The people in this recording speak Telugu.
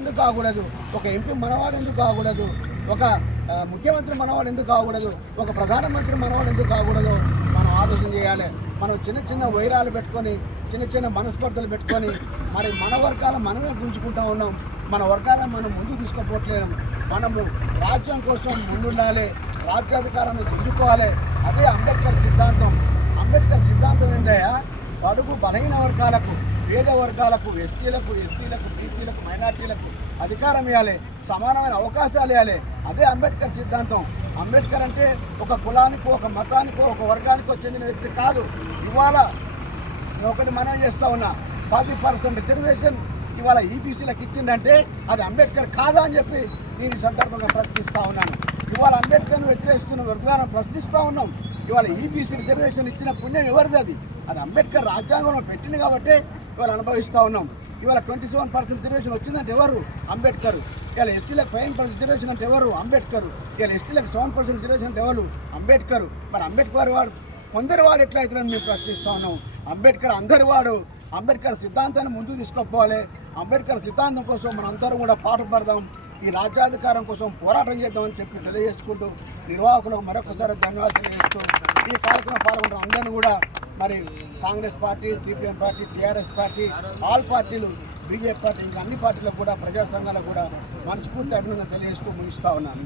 ఎందుకు కాకూడదు? ఒక ఎంపీ మనవాడు ఎందుకు కాకూడదు? ఒక ముఖ్యమంత్రి మనవాడు ఎందుకు కాకూడదు? ఒక ప్రధానమంత్రి మనవాడు ఎందుకు కాకూడదు? మనం ఆలోచన చేయాలి. మనం చిన్న చిన్న వైరాలు పెట్టుకొని, చిన్న చిన్న మనస్పర్ధలు పెట్టుకొని మరి మన వర్గాల మనమే గుంజుకుంటూ ఉన్నాం. మన వర్గాలను మనం ముందుకు తీసుకుపోవట్లేము. మనము రాజ్యం కోసం ముందుండాలి, రాజ్యాధికారాన్ని గుంజుకోవాలి. అదే అంబేద్కర్ సిద్ధాంతం. అంబేద్కర్ సిద్ధాంతం ఏంటయ్యా? అడుగు బలహీన వర్గాలకు, పేద వర్గాలకు, ఎస్టీలకు, బీసీలకు, మైనార్టీలకు అధికారం ఇవ్వాలి, సమానమైన అవకాశాలు ఇవ్వాలి. అదే అంబేద్కర్ సిద్ధాంతం. అంబేద్కర్ అంటే ఒక కులానికో, ఒక మతానికో, ఒక వర్గానికో చెందిన వ్యక్తి కాదు. ఇవాళ ఒకటి మనం చేస్తూ ఉన్నా 10% రిజర్వేషన్ ఇవాళ ఈబీసీలకు ఇచ్చిందంటే అది అంబేద్కర్ కాదా అని చెప్పి నేను ఈ సందర్భంగా ప్రశ్నిస్తూ ఉన్నాను. ఇవాళ అంబేద్కర్ను వ్యతిరేకిస్తున్న వర్గాలను ప్రశ్నిస్తూ ఉన్నాం. ఇవాళ ఈబీసీ రిజర్వేషన్ ఇచ్చిన పుణ్యం ఎవరిది? అది అంబేద్కర్ రాజ్యాంగంలో పెట్టింది కాబట్టి ఇవాళ అనుభవిస్తూ ఉన్నాం. ఇవాళ 27% రిజర్వేషన్ వచ్చిందంటే ఎవరు? అంబేద్కర్. ఇవాళ ఎస్టీలకు 5% రిజర్వేషన్ అంటే ఎవరు? అంబేద్కర్. ఇవాళ ఎస్టీలకు 7% రిజర్వేషన్ అంటే ఎవరు? అంబేద్కర్. మరి అంబేద్కర్ వాడు కొందరు వాడు ఎట్లా అవుతుందని మేము ప్రశ్నిస్తూ ఉన్నాం. అంబేద్కర్ అందరి వాడు. అంబేద్కర్ సిద్ధాంతాన్ని ముందుకు తీసుకుపోవాలి. అంబేద్కర్ సిద్ధాంతం కోసం మనం అందరం కూడా పాటుపడదాం. ఈ రాజ్యాధికారం కోసం పోరాటం చేద్దామని చెప్పి తెలియజేసుకుంటూ నిర్వాహకులకు మరొకసారి ధన్యవాదాలు తెలియజేస్తూ ఈ కార్యక్రమం పాల్గొంటున్న అందరినీ కూడా మరి Congress party, CPM party, TRS party, all పార్టీలు, బీజేపీ పార్టీ, ఇంకా అన్ని పార్టీలకు కూడా, ప్రజా సంఘాలకు కూడా మనస్ఫూర్తి అభినందన తెలియజేస్తూ ముగిస్తూ ఉన్నాను.